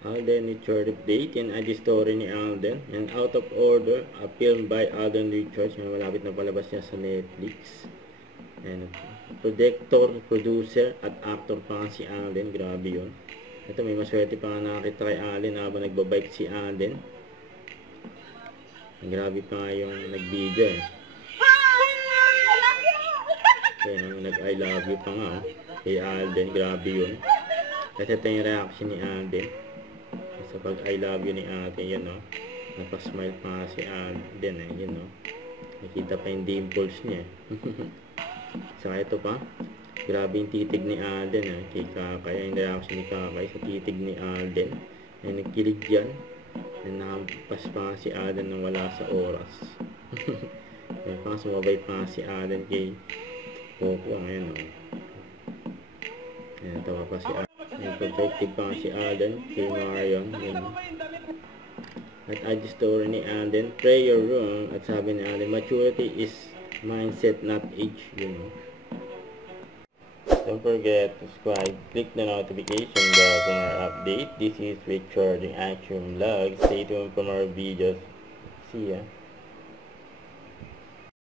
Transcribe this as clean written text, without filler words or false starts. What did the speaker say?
Alden Richard update. Yan ay story ni Alden. And Out of Order, a film by Alden Richards. Yan, malapit na palabas niya sa Netflix. And projector, producer, at actor pa nga si Alden. Grabe yun. Ito, may maswerte pa nga nakakita kay Alden habang nagbabike si Alden. Grabe pa nga yung nag-video eh. Kaya nag-I love you pa nga oh. Kay Alden, grabe yun. Kasi ito yung reaction ni Alden sa pag I love you ni ate, yun o. Napasmile pa nga si Alden eh, yun o. Nakita pa yung dimples niya. Saka ito pa, grabe yung titig ni Alden eh, kay Kakay. Yung reaction ni Kakay sa titig ni Alden. Ay nagkilig yan. Ay nakampas pa nga si Alden nang wala sa oras. Ay pa sumabay pa nga si Alden kay Coco, ngayon o. Ayan, tawa pa si Alden. Nag-protective pa si Alden kay Marion. At I just story ni Alden, pray your room. At sabi ni Alden, maturity is mindset, not age, you know. Don't forget to subscribe, click the notification bell for more update. This is Richard in Action Vlog. Stay tuned for more videos. See ya.